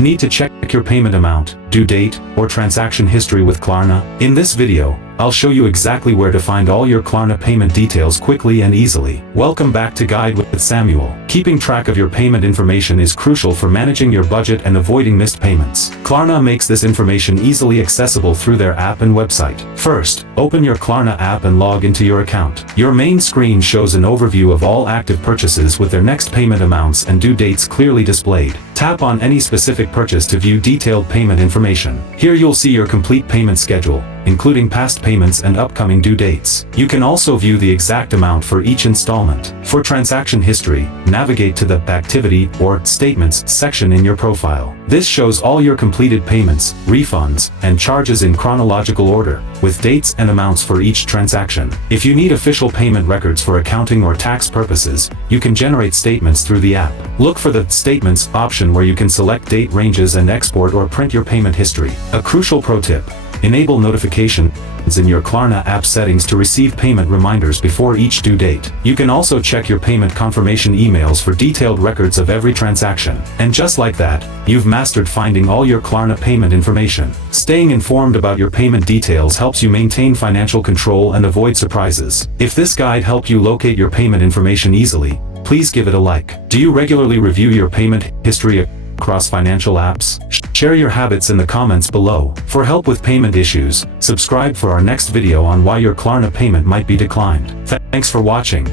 Need to check your payment amount, due date, or transaction history with Klarna? In this video, I'll show you exactly where to find all your Klarna payment details quickly and easily. Welcome back to Guide with Samuel. Keeping track of your payment information is crucial for managing your budget and avoiding missed payments. Klarna makes this information easily accessible through their app and website. First, open your Klarna app and log into your account. Your main screen shows an overview of all active purchases with their next payment amounts and due dates clearly displayed. Tap on any specific purchase to view detailed payment information. Here you'll see your complete payment schedule, including past payments and upcoming due dates. You can also view the exact amount for each installment. For transaction history, navigate to the Activity or Statements section in your profile. This shows all your completed payments, refunds, and charges in chronological order, with dates and amounts for each transaction. If you need official payment records for accounting or tax purposes, you can generate statements through the app. Look for the Statements option where you can select date ranges and export or print your payment history. A crucial pro tip: enable notifications in your Klarna app settings to receive payment reminders before each due date. You can also check your payment confirmation emails for detailed records of every transaction. And just like that, you've mastered finding all your Klarna payment information. Staying informed about your payment details helps you maintain financial control and avoid surprises. If this guide helped you locate your payment information easily, please give it a like. Do you regularly review your payment history across financial apps? Share your habits in the comments below. For help with payment issues, subscribe for our next video on why your Klarna payment might be declined. Thanks for watching.